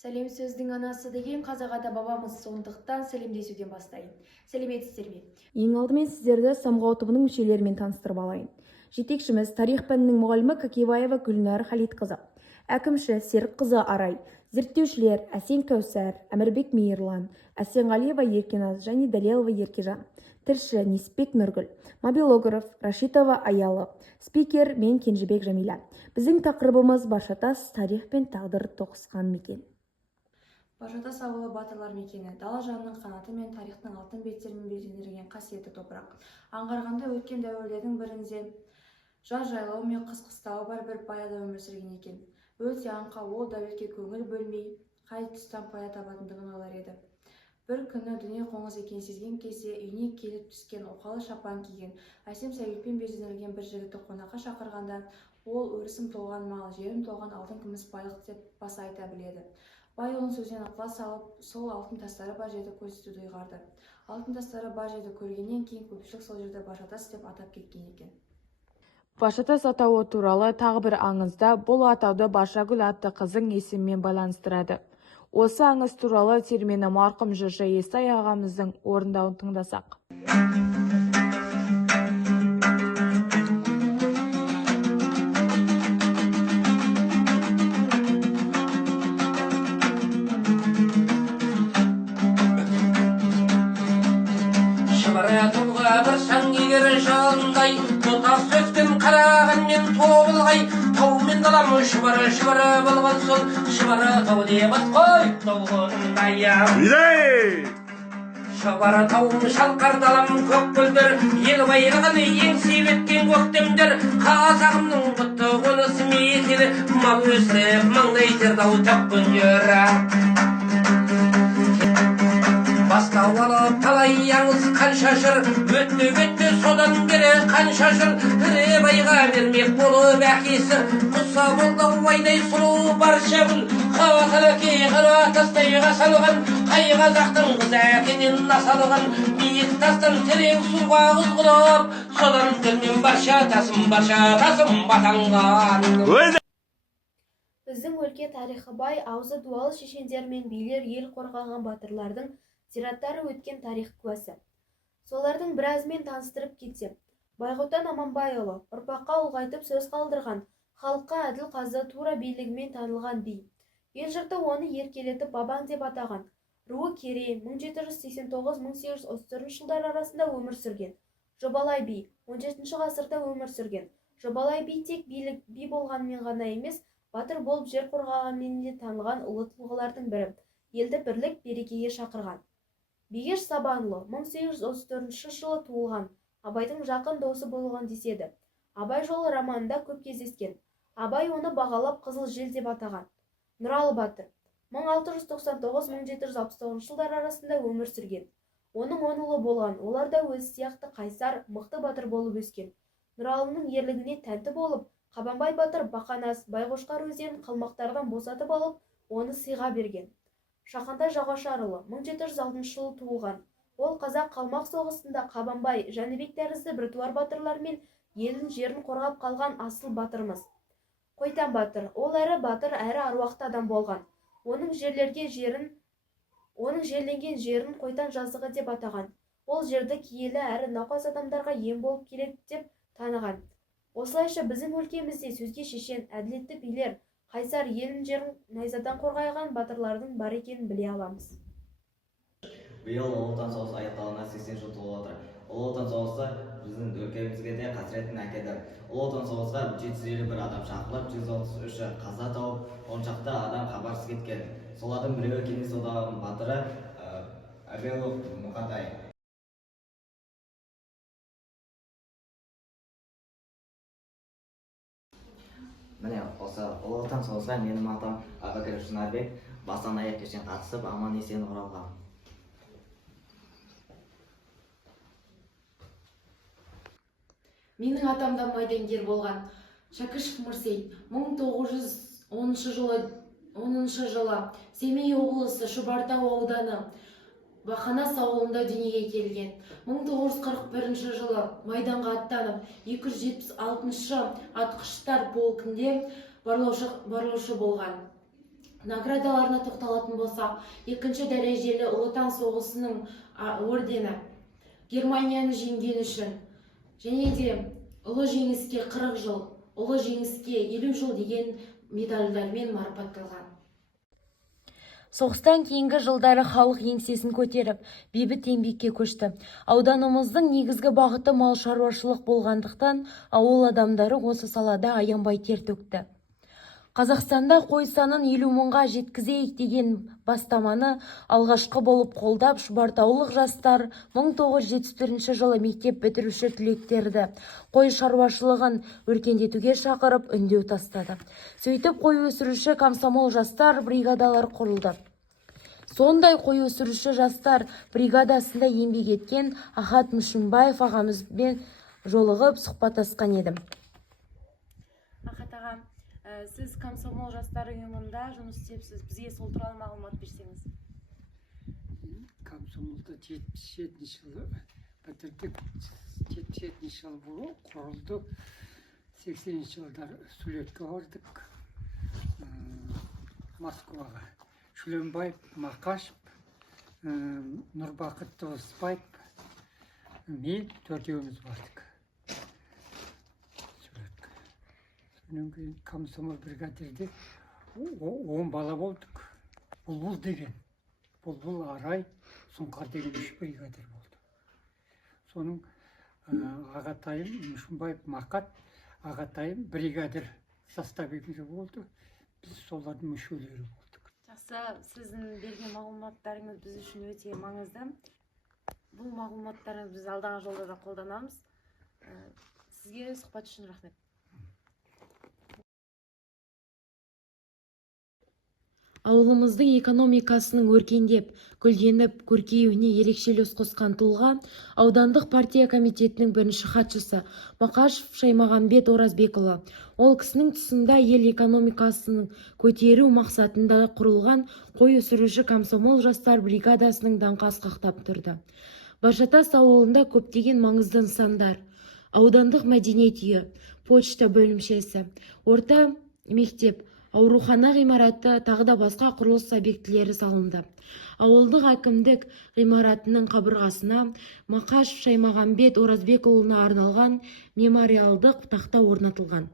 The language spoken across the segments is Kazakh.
Сәлем сөздің анасы деген қазақ ата бабамыз, сондықтан сәлемдесуден бастайын. Сәлеметсіздер ме? Ең алдымен сіздерді самғау тобының мүшелерімен таныстырып алайын. Жетекшіміз тарих пәнінің мұғалімі Кокебаева Гүлнар Халитқызы, әкімші Серікқызы Арай, зерттеушілер Әсен Кәусар, Әмірбек Мейірлан, Әсенғалиева Еркеназ және Далиялова Еркежан, тілші Неспек Нұргүл, мобилограф Рашитова Аялы, спикер мен Кенжібек Жамиля. Біздің тақырыбымыз Баршатас тарих пен тағдыр тоғысқан мекен. Баршатас ауылы батырлар мекені, дала жанының қанаты мен тарихтың алтын беттерімен безендірілген қасиетті топырақ. Аңғарғанда өткен дәуірлердің бірінде жаз жайлауы мен қыс қыстауы бар бір паяда өмір сүрген екен. Өте аңқа ол дәуірге көңіл бөлмей, қай тұстан пая табатындығын ойлар еді. Бір күні дүние қоңыз екенін сезген кезде үйіне келіп түскен оқалы шапан киген, әсем сәулетпен безендірілген бір жігітті қонаққа шақырғанда, ол өрісім толған мал, жерім толған алтын күміс байлық деп баса айта біледі. Бай оның сөзінен ықылас алып, сол алтын тастары бар жерді көрсетуді ұйғарды. Алтын тастары бар жерді көргеннен кейін көпшілік сол жерді Баршатас деп атап кеткен екен. Баршатас атауы туралы тағы бір аңызда бұл атауды Баршагүл атты қызың есімімен байланыстырады. Осы аңыз туралы термені марқұм жыршы Естай ағамыздың орындауын тыңдасақ. Шыбыратуға бір шаң егер жалындай, тұтас өткен қараған мен тобылғай, тау мен далам шыбыры болған сол, шыбыры тау деп ат қой, толғындай. Шыбыры тауым шалқар далам көк көлдер, ел байлығын еңсеп еткен көктемдер, қазағымның құтты қонысы мекені, мал өсіріп маңдайтыр дау төккендер. Бастау алып талай аңыз қанша жыр, өтті содан бері қанша жыр, тірі байға бермек болып әкесі, құса болды уайдай сұлу барша гүл, қауатылы қиғыры тастай қасалған, қай қазақтың қыз әкенен насалған, биік тастан терең суға құзғырып, содан келмен барша тасым батанған. Біздің өлке тарихы бай, аузы дуалы шешендер мен билер ел қорғаған батырлардың зираттары өткен тарих куәсі. Солардың біразымен таныстырып кетсем, Байғұттан Аманбайұлы ұрпаққа ұлғайтып сөз қалдырған, халыққа әділ қазы тура билігімен танылған би. Ел жұрты оны еркелетіп бабаң деп атаған. Руы Керей 1789-1834 жылдар арасында өмір сүрген. Жобалай би 17 ғасырда өмір сүрген. Жобалай би тек би болғанмен ғана емес, батыр болып жер қорғағанмен де танылған ұлы тұлғалардың бірі. Елді бірлік берекеге шақырған. Бегеш Сабанұлы 1834 жылы туылған, Абайдың жақын досы болған деседі. Абай жолы романында көп кездескен. Абай оны бағалап қызыл жел деп атаған. Нұралы батыр 1699-1769 жылдар арасында өмір сүрген. Оның 10 ұлы болған, олар да өзі сияқты қайсар, мықты батыр болып өскен. Нұралының ерлігіне тәнті болып, Қабанбай батыр Бақанас, Байқошқар өзенін қалмақтардан босатып алып, оны сыйға берген. Шақандай Жағашарұлы 1706 жылы туылған. Ол қазақ қалмақ соғысында Қабанбай, Жәнібек тәрізді біртуар батырлармен елдің жерін қорғап қалған асыл батырмыз. Қойтан батыр, ол әрі батыр, әрі аруақты адам болған. Оның жерленген жерін Қойтан жазығы деп атаған. Ол жерді киелі әрі науқас адамдарға ем болып келеді деп таныған. Осылайша біздің өлкемізде сөзге шешен, әділетті билер, қайсар елін жерін найзадан қорғайған батырлардың бар екенін біле аламыз. Биыл Ұлы Отан соғысы аяқталғанына 80 жыл толып отыр. Ұлы Отан соғысы біздің өлкемізге де қасіретін әкелді. Ұлы Отан соғысқа 751 адам шақырылып, 133-і қаза тауып, 10 шақты адам хабарсыз кеткен. Солардың біреуі Кеңес одағының батыры Әбеуов Мұқатай. Міне, осы Ұлы Отан соғысқа менің атам Әбубәкір Шынарбек бастан аяқ кешен қатысып, аман есен оралған. Менің атам да майдангер болған. Шәкішев Мұрсейт 1910 жылы Семей облысы Шұбартау ауданы Бақанас ауылында дүниеге келген. 1941 жылы майданға аттанып, 276-шы атқыштар полкінде барлаушы болған. наградаларына тоқталатын болсақ, екінші дәрежелі Ұлы Отан соғысының ордені Германияны жеңгені үшін, және де ұлы жеңіске 40 жыл, ұлы жеңіске 50 жыл деген медальдармен марапатталған. Соғыстан кейінгі жылдары халық еңсесін көтеріп, бейбіт еңбекке көшті. Ауданымыздың негізгі бағыты мал шаруашылық болғандықтан, ауыл адамдары осы салада аянбай тер төкті. Қазақстанда қой санын 50 мыңға жеткізейік деген бастаманы алғашқы болып қолдап, шұбартаулық жастар 1971 жылы мектеп бітіруші түлектерді қой шаруашылығын өркендетуге шақырып үндеу тастады. Сөйтіп қой өсіруші комсомол жастар бригадалар құрылды. Сондай қой өсіруші жастар бригадасында еңбек еткен Ахат Мүшімбаев ағамызбен жолығып сұхбаттасқан едім. Ахат аға, сіз комсомол жастар ұйымында жұмыс істепсіз. Бізге сол туралы мағлұмат берсеңіз. Комсомолды 77 жылы бітірдік. 77 жылы құрылды. 80 жылдар Суретке бардық. Москваға. Шүленбаев, Мақашев, Нұрбақыт Тоғысбаев, мен төртеуміз бардық. Суретке. Сонан кейін комсомол бригадирде 10 бала болдық. Бұлбұл деген. Бұлбұл Арай, Сұңқар деген 3 бригадир болды. Соның ағатайым Мүшімбаев Мақат, ағатайым бригадир составителі болды. Біз солардың мүшелері болдық. Жақсы, сіздің берген мағлұматтарыңыз біз үшін өте маңызды. Бұл мағлұматтарыңыз біз алдағы жолда да қолданамыз. Сізге сұхбат үшін рахмет. Ауылымыздың экономикасының өркендеп, гүлденіп, көркеюіне ерекше үлес қосқан тұлға аудандық партия комитетінің бірінші хатшысы Мақашев Шаймағамбет Оразбекұлы. Ол кісінің тұсында ел экономикасының көтеру мақсатында құрылған қой өсіруші комсомол жастар бригадасының даңқы асқақтап тұрды. Башатас ауылында көптеген маңызды нысандар, аудандық мәдениет үйі, почта бөлімшесі, орта мектеп, аурухана ғимараты, тағы да басқа құрылыс объектілері салынды. Ауылдық әкімдік ғимаратының қабырғасына Мақашев Шаймағамбет Оразбекұлына арналған мемориалдық тақта орнатылған.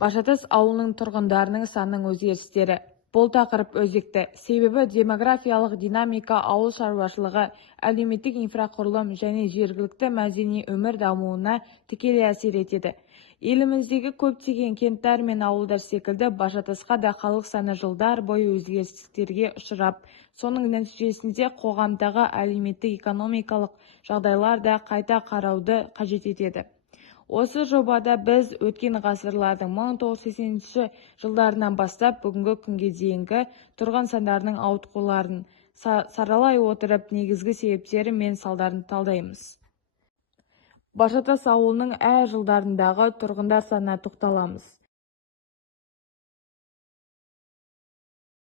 Башатас ауылының тұрғындарының санының өзгерістері. Бұл тақырып өзекті, себебі демографиялық динамика ауыл шаруашылығы, әлеуметтік инфрақұрылым және жергілікті мәдени өмір дамуына тікелей әсер етеді. Еліміздегі көптеген кенттер мен ауылдар секілді Башатасқа да халық саны жылдар бойы өзгерістерге ұшырап, соның нәтижесінде қоғамдағы әлеуметтік экономикалық жағдайлар да қайта қарауды қажет етеді. Осы жобада біз өткен ғасырлардың 1980 жылдарынан бастап бүгінгі күнге дейінгі тұрғын сандарының ауытқуларын саралай отырып, негізгі себептері мен салдарын талдаймыз. Башатас ауылының жылдарындағы тұрғындар санына тоқталамыз.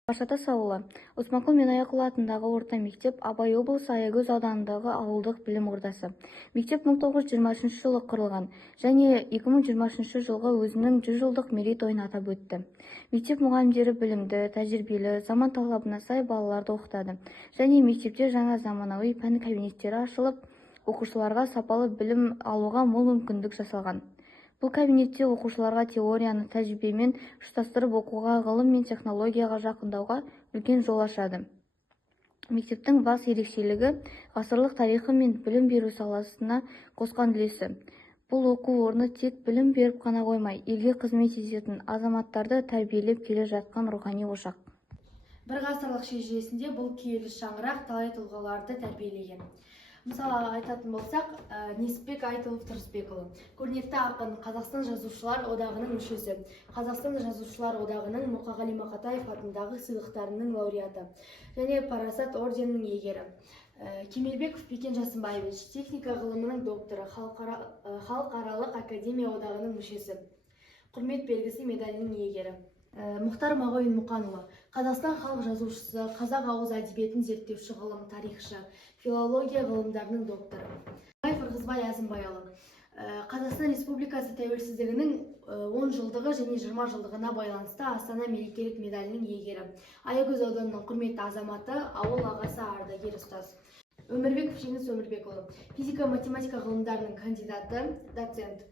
Башатас ауылы Османқұл Менайқұл атындағы орта мектеп Абай облысы Аягөз ауданындағы ауылдық білім ордасы. Мектеп 1923 жылы құрылған және 2023 жылғы өзінің 100 жылдық мерейтойын атап өтті. Мектеп мұғалімдері білімді, тәжірибелі, заман талабына сай балаларды оқытады және мектепте жаңа заманауи пән кабинеттері ашылып, оқушыларға сапалы білім алуға мол мүмкіндік жасалған. Бұл кабинетте оқушыларға теорияны тәжірибемен ұштастырып оқуға, ғылым мен технологияға жақындауға үлкен жол ашады. Мектептің бас ерекшелігі ғасырлық тарихы мен білім беру саласына қосқан үлесі. Бұл оқу орны тек білім беріп қана қоймай, елге қызмет ететін азаматтарды тәрбиелеп келе жатқан рухани ошақ. Бір ғасырлық шежіресінде бұл киелі шаңырақ талай тұлғаларды тәрбиелеген. Мысалы айтатын болсақ, Несіпбек Айтылов Тұрысбекұлы, көрнекті ақын, Қазақстан жазушылар одағының мүшесі, Қазақстан жазушылар одағының Мұқағали Мақатаев атындағы сыйлықтарының лауреаты және Парасат орденінің иегері. Кемелбеков Бекен Жасымбаевич, техника ғылымының докторы, Халықаралық академия одағының мүшесі, құрмет белгісі медалінің иегері. Мұхтар Мағауин Мұқанұлы, Қазақстан халық жазушысы, қазақ ауыз әдебиетін зерттеуші ғылым, тарихшы, филология ғылымдарының докторы. Ырғызбай Әзімбайұлы, Қазақстан Республикасы тәуелсіздігінің 10 жылдығы және 20 жылдығына байланысты Астана мерекелік медалінің иегері, Аягөз ауданының құрметті азаматы, ауыл ағасы, ардагер ұстаз. Өмірбеков Жеңіс Өмірбекұлы, физика-математика ғылымдарының кандидаты, доцент.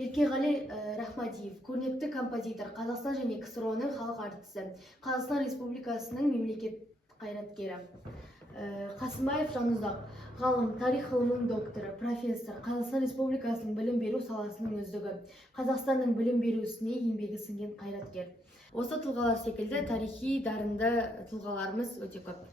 Еркеғали Рахмадиев, көрнекті композитор, Қазақстан және КСРО-ның халық артисі, Қазақстан Республикасының мемлекет қайраткері. Қасымбаев Жанұзақ, ғалым, тарих ғылымының докторы, профессор, Қазақстан Республикасының білім беру саласының үздігі, Қазақстанның білім беру ісіне еңбегі сіңген қайраткер. Осы тұлғалар секілді тарихи дарынды тұлғаларымыз өте көп.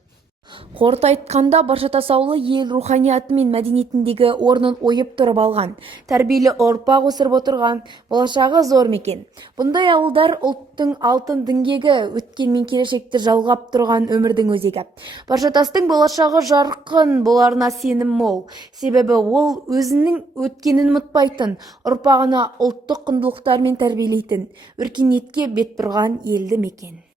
Қорыта айтқанда, Баршатас ауылы ел руханияты мен мәдениетіндегі орнын ойып тұрып алған, тәрбиелі ұрпақ өсіріп отырған, болашағы зор мекен. Бұндай ауылдар ұлттың алтын діңгегі, өткен мен келешекті жалғап тұрған өмірдің өзегі. Баршатастың болашағы жарқын, боларына сенім мол. Себебі ол өзінің өткенін ұмытпайтын, ұрпағына ұлттық құндылықтармен тәрбиелейтін, өркениетке бет бұрған елді мекен.